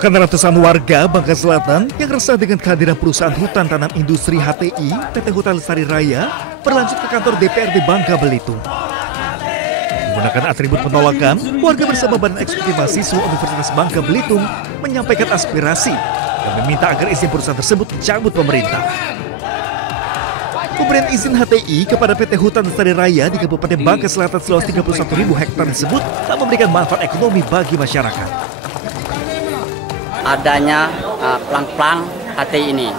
Penolakan ratusan warga Bangka Selatan yang resah dengan kehadiran perusahaan hutan tanam industri HTI PT Hutan Lestari Raya berlanjut ke kantor DPRD Bangka Belitung. Menggunakan atribut penolakan, warga bersama Badan Eksekutif Mahasiswa Universitas Bangka Belitung menyampaikan aspirasi dan meminta agar izin perusahaan tersebut dicabut pemerintah. Pemberian izin HTI kepada PT Hutan Lestari Raya di Kabupaten Bangka Selatan seluas 31.000 hektar tersebut tak memberikan manfaat ekonomi bagi masyarakat. Adanya plang-plang HTI ini,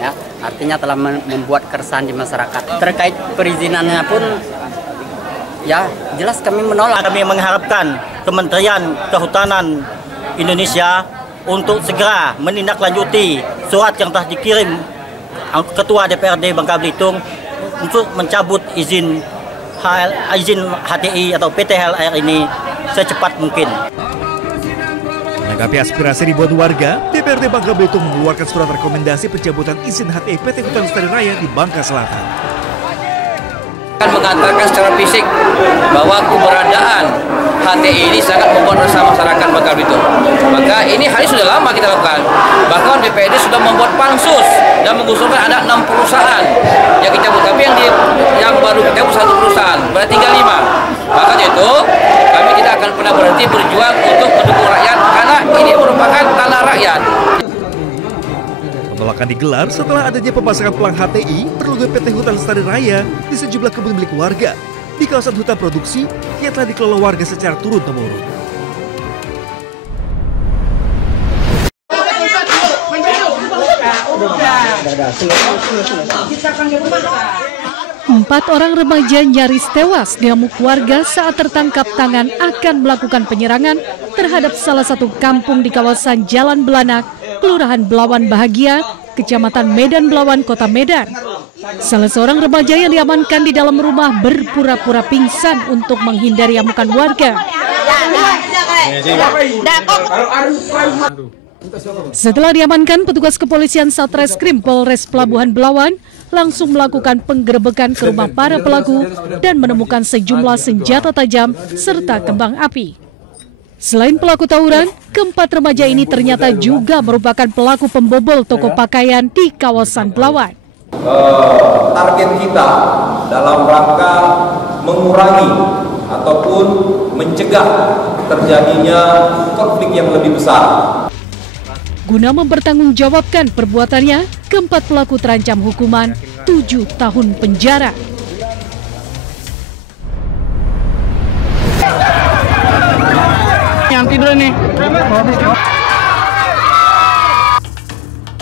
ya, artinya telah membuat keresahan di masyarakat. Terkait perizinannya pun, ya jelas kami menolak. Kami mengharapkan Kementerian Kehutanan Indonesia untuk segera menindaklanjuti surat yang telah dikirim Ketua DPRD Bangka Belitung untuk mencabut izin HTI atau PT HLR ini secepat mungkin. Menanggapi aspirasi ribuan warga, DPRD Bangka Belitung mengeluarkan surat rekomendasi pencabutan izin HTI PT Hutan Lestari Raya di Bangka Selatan. Akan mengatakan secara fisik bahwa keberadaan HTI ini sangat membuat resah masyarakat Bangka Belitung. Maka ini hal ini sudah lama kita lakukan. Bahkan DPRD sudah membuat pansus dan mengusulkan ada 6 perusahaan yang dicabut. Tapi yang baru dicabut 1 perusahaan, berarti tinggal 5. Makanya itu kami tidak akan pernah berhenti berjuang untuk mendukung rakyat karena ini merupakan tanah rakyat. Penolakan digelar setelah adanya pemasangan pelang HTI berlogo PT Hutan Lestari Raya di sejumlah kebun milik warga di kawasan hutan produksi yang telah dikelola warga secara turun-temurun. Empat orang remaja nyaris tewas diamuk warga saat tertangkap tangan akan melakukan penyerangan terhadap salah satu kampung di kawasan Jalan Belanak, Kelurahan Belawan Bahagia, Kecamatan Medan Belawan, Kota Medan. Salah seorang remaja yang diamankan di dalam rumah berpura-pura pingsan untuk menghindari amukan warga. Setelah diamankan, petugas kepolisian Satreskrim Polres Pelabuhan Belawan langsung melakukan penggerebekan ke rumah para pelaku dan menemukan sejumlah senjata tajam serta kembang api. Selain pelaku tawuran, keempat remaja ini ternyata juga merupakan pelaku pembobol toko pakaian di kawasan Belawan. Target kita dalam rangka mengurangi ataupun mencegah terjadinya konflik yang lebih besar. Guna mempertanggungjawabkan perbuatannya, keempat pelaku terancam hukuman 7 tahun penjara. Yang tidur nih.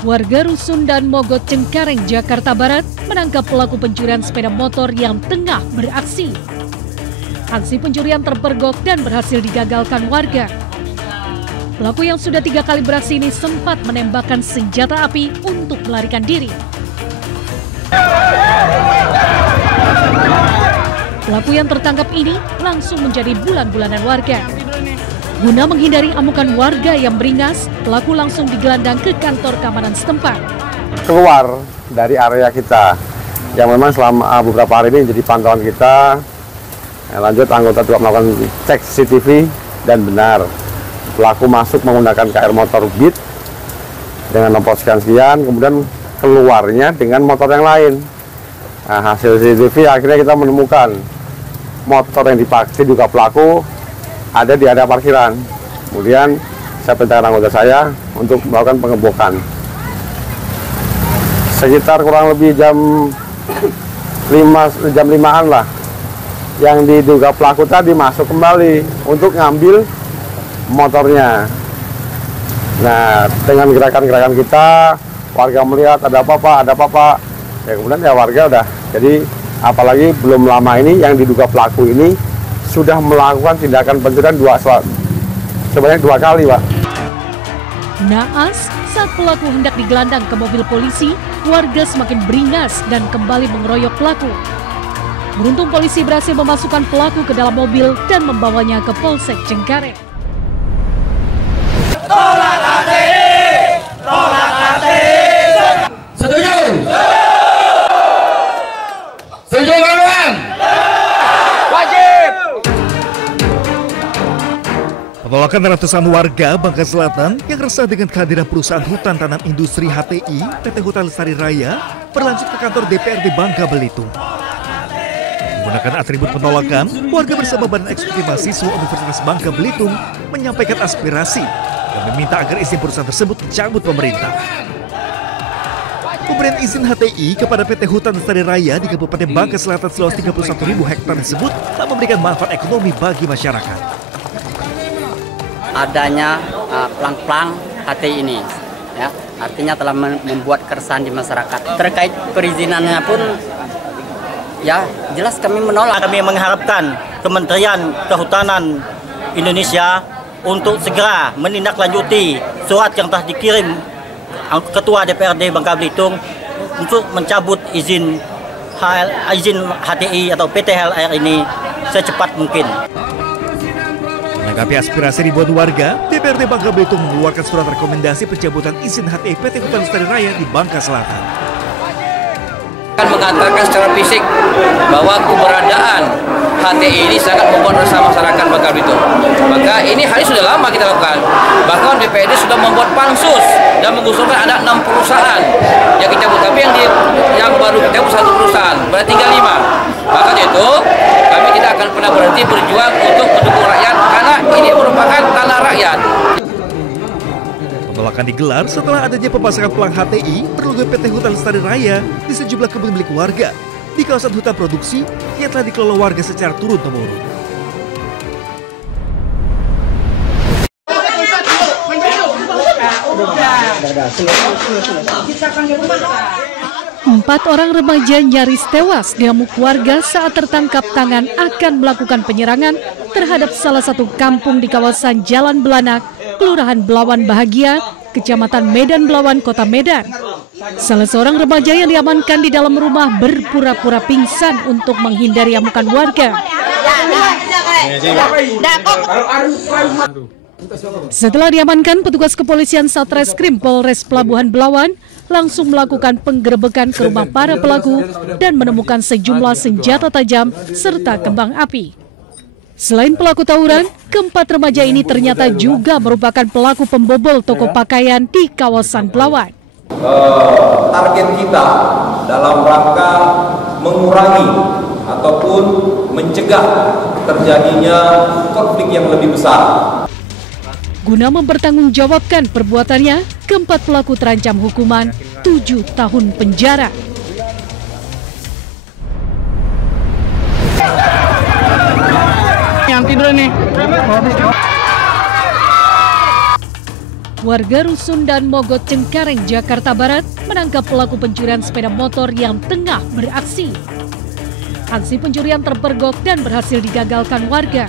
Warga Rusun dan Mogot Cengkareng, Jakarta Barat menangkap pelaku pencurian sepeda motor yang tengah beraksi. Aksi pencurian terpergok dan berhasil digagalkan warga. Pelaku yang sudah 3 kali beraksi ini sempat menembakkan senjata api untuk melarikan diri. Pelaku yang tertangkap ini langsung menjadi bulan-bulanan warga. Guna menghindari amukan warga yang beringas, pelaku langsung digelandang ke kantor keamanan setempat. Keluar dari area kita, yang memang selama beberapa hari ini jadi pantauan kita. Lanjut, anggota juga melakukan cek CCTV dan benar. Pelaku masuk menggunakan KR motor Beat dengan nomor sekian-sekian, kemudian keluarnya dengan motor yang lain. Nah, hasil CCTV akhirnya kita menemukan motor yang dipakai juga pelaku ada di area parkiran. Kemudian saya perintahkan anggota saya untuk melakukan pengebokan. Sekitar kurang lebih jam 5-an lah, yang diduga pelaku tadi masuk kembali untuk ngambil motornya. Nah, dengan gerakan-gerakan kita, warga melihat ada apa-apa, ya kemudian ya warga udah. Jadi apalagi belum lama ini yang diduga pelaku ini sudah melakukan tindakan pencurian sebanyak 2 kali, Pak. Naas, saat pelaku hendak digelandang ke mobil polisi, warga semakin beringas dan kembali mengeroyok pelaku. Beruntung polisi berhasil memasukkan pelaku ke dalam mobil dan membawanya ke Polsek Cengkareng. Tolak HTI! Tolak HTI! Setuju? Setuju kawan? Wajib! Penolakan ratusan warga Bangka Selatan yang resah dengan kehadiran perusahaan hutan tanam industri HTI PT Hutan Lestari Raya berlanjut ke kantor DPRD Bangka Belitung. Menggunakan atribut penolakan, warga bersama Badan Eksekutif Mahasiswa Universitas Bangka Belitung menyampaikan aspirasi dan meminta agar izin perusahaan tersebut dicabut pemerintah. Pemberian izin HTI kepada PT Hutan Lestari Raya di Kabupaten Bangka Selatan seluas 31.000 hektar tersebut tak memberikan manfaat ekonomi bagi masyarakat. Adanya plang-plang HTI ini, ya, artinya telah membuat keresahan di masyarakat. Terkait perizinannya pun, ya jelas kami menolak. Kami mengharapkan Kementerian Kehutanan Indonesia untuk segera menindaklanjuti surat yang telah dikirim Ketua DPRD Bangka Belitung untuk mencabut izin HTI atau PT HLR ini secepat mungkin. Menanggapi aspirasi ribuan warga, DPRD Bangka Belitung mengeluarkan surat rekomendasi pencabutan izin HTI PT Hutan Lestari Raya di Bangka Selatan. Akan mengatakan secara fisik bahwa keberadaan HTI ini sangat membuat resah masyarakat Bangka Belitung. Maka ini hal ini sudah lama kita lakukan. Bahkan DPRD sudah membuat pansus dan mengusulkan ada 6 perusahaan yang kita buat. Tapi yang baru kita buat 1 perusahaan, berarti tinggal 5. Makanya itu kami tidak akan pernah berhenti berjuang untuk mendukung rakyat karena ini merupakan tanah rakyat. Penolakan digelar setelah adanya pemasangan pelang HTI berlogo PT Hutan Lestari Raya di sejumlah kebun milik warga di kawasan hutan produksi yang telah dikelola warga secara turun-temurun. Empat orang remaja nyaris tewas diamuk warga saat tertangkap tangan akan melakukan penyerangan terhadap salah satu kampung di kawasan Jalan Belanak, Kelurahan Belawan Bahagia, Kecamatan Medan Belawan, Kota Medan. Salah seorang remaja yang diamankan di dalam rumah berpura-pura pingsan untuk menghindari amukan warga. Setelah diamankan, petugas kepolisian Satreskrim Polres Pelabuhan Belawan langsung melakukan penggerebekan ke rumah para pelaku dan menemukan sejumlah senjata tajam serta kembang api. Selain pelaku tawuran, keempat remaja ini ternyata juga merupakan pelaku pembobol toko pakaian di kawasan Belawan. Target kita dalam rangka mengurangi ataupun mencegah terjadinya konflik yang lebih besar. Guna mempertanggungjawabkan perbuatannya, keempat pelaku terancam hukuman 7 tahun penjara. Yang tidur nih. Warga Rusun dan Mogot Cengkareng, Jakarta Barat menangkap pelaku pencurian sepeda motor yang tengah beraksi. Aksi pencurian terpergok dan berhasil digagalkan warga.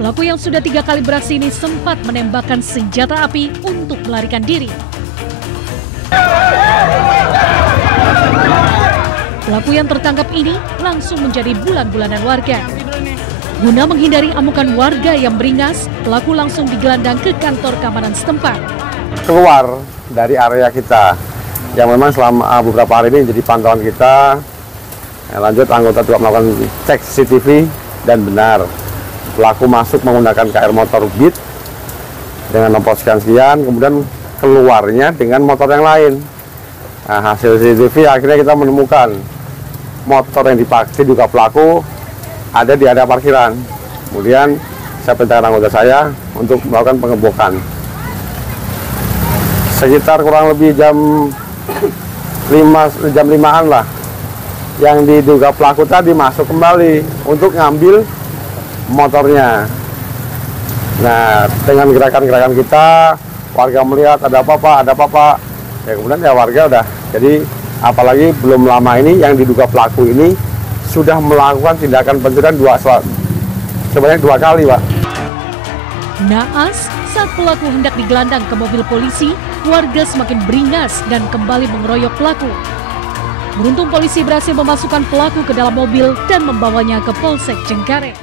Pelaku yang sudah 3 kali beraksi ini sempat menembakkan senjata api untuk melarikan diri. Pelaku yang tertangkap ini langsung menjadi bulan-bulanan warga. Guna menghindari amukan warga yang beringas, pelaku langsung digelandang ke kantor keamanan setempat. Keluar dari area kita, yang memang selama beberapa hari ini jadi pantauan kita. Lanjut, anggota juga melakukan cek CCTV dan benar pelaku masuk menggunakan KR motor Beat dengan nomor sekian-sekian, kemudian keluarnya dengan motor yang lain. Nah, hasil CCTV akhirnya kita menemukan motor yang dipakai juga pelaku ada di area parkiran. Kemudian saya perintahkan anggota saya untuk melakukan pengebokan. Sekitar kurang lebih jam 5-an lah, yang diduga pelaku tadi masuk kembali untuk ngambil motornya. Nah, dengan gerakan-gerakan kita, warga melihat ada apa-apa, ya kemudian ya warga udah. Jadi apalagi belum lama ini yang diduga pelaku ini sudah melakukan tindakan pencurian sebanyak 2 kali, Pak. Naas, saat pelaku hendak digelandang ke mobil polisi, warga semakin beringas dan kembali mengeroyok pelaku. Beruntung polisi berhasil memasukkan pelaku ke dalam mobil dan membawanya ke Polsek Cengkareng.